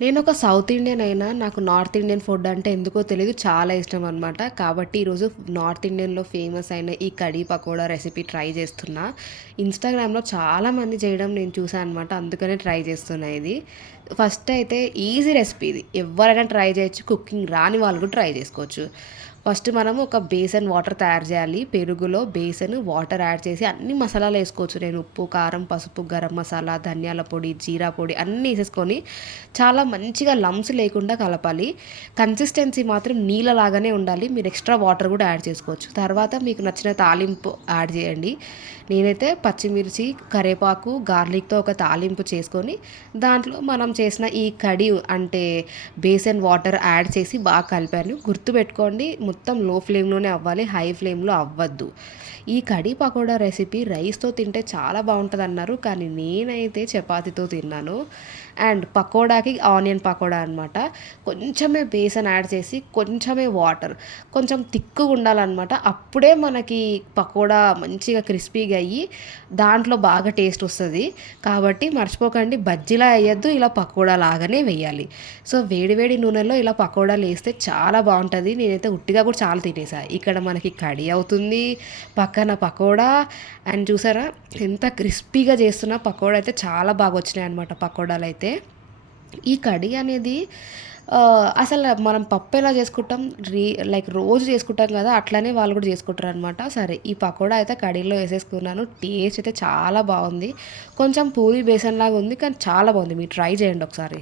నేనొక south Indian అయినా, నాకు నార్త్ ఇండియన్ ఫుడ్ అంటే ఎందుకో తెలీదు చాలా ఇష్టమనమాట. కాబట్టి ఈరోజు నార్త్ ఇండియన్‌లో ఫేమస్ అయిన ఈ కడీ పకోడా రెసిపీ ట్రై చేస్తున్నా. ఇన్‌స్టాగ్రామ్‌లో చాలామంది చేయడం నేను చూసా అనమాట. అందుకనే ట్రై చేస్తున్నా ఇది. ఫస్ట్ అయితే ఈజీ రెసిపీ ఇది. ఎవ్వరైనా ట్రై చేయొచ్చు. కుకింగ్ రాని వాళ్ళు కూడా ట్రై చేసుకోవచ్చు. ఫస్ట్ మనము ఒక బేసన్ వాటర్ తయారు చేయాలి. పెరుగులో బేసన్, వాటర్ యాడ్ చేసి అన్ని మసాలాలు ఏసుకోవచ్చు. నేను ఉప్పు, కారం, పసుపు, గరం మసాలా, ధనియాల పొడి, జీరా పొడి అన్నీ ఏసేసుకొని చాలా మంచిగా లంప్స్ లేకుండా కలపాలి. కన్సిస్టెన్సీ మాత్రం నీళ్ళలాగానే ఉండాలి. మీరు ఎక్స్‌ట్రా వాటర్ కూడా యాడ్ చేసుకోవచ్చు. తర్వాత మీకు నచ్చిన తాలింపు యాడ్ చేయండి. నేనైతే పచ్చిమిర్చి, కరివేపాకు, గార్లిక్‌తో ఒక తాలింపు చేసుకొని, దాంట్లో మనం చేసిన ఈ కర్రీ అంటే బేసన్ వాటర్ యాడ్ చేసి బాగా కలిపాను. గుర్తుపెట్టుకోండి మొత్తం లో ఫ్లేమ్‌లోనే అవ్వాలి. హై ఫ్లేమ్‌లో అవ్వద్దు. ఈ కడీ పకోడా రెసిపీ రైస్‌తో తింటే చాలా బావుంటదన్నారు. కానీ నేనైతే చపాతీతో తిన్నాను. అండ్ పకోడాకి ఆనియన్ పకోడా అనమాట. కొంచెమే బేసన్ యాడ్ చేసి, కొంచెమే వాటర్, కొంచెం తిక్కుగా ఉండాలనమాట. అప్పుడే మనకి పకోడా మంచిగా క్రిస్పీగా అయ్యి, దాంట్లో బాగా టేస్ట్ వస్తది. కాబట్టి మర్చిపోకండి బజ్జీలా ఎయొద్దు, ఇలా పకోడా లాగానే వెయ్యాలి. సో, వేడి వేడి నూనెలో ఇలా పకోడాలేస్తే చాలా బావుంటది. నేనైతే ఉట్టిగా కూడా చాలా తినేసా. ఇక్కడ మనకి కర్రీ అవుతుంది, పక్కన పకోడా అండ్ చూసారా ఎంత క్రిస్పీగా చేస్తున్నా పకోడా అయితే చాలా బాగా వచ్చినాయన్నమాట పకోడాలైతే. ఈ కర్రీ అనేది అసలు మనం పప్పు ఎలా చేసుకుంటాం లైక్ రోజు చేసుకుంటాం కదా! అట్లనే వాళ్ళు కూడా చేసుకుంటారనమాట. సరే ఈ పకోడా అయితే కర్రీలో ఏసేసుకున్నాను. టేస్ట్ అయితే చాలా బావుంది. కొంచెం పూరి బేసన్‌లాగా ఉంది. కానీ చాలా బావుంది. మీరు ట్రై చేయండి ఒకసారి.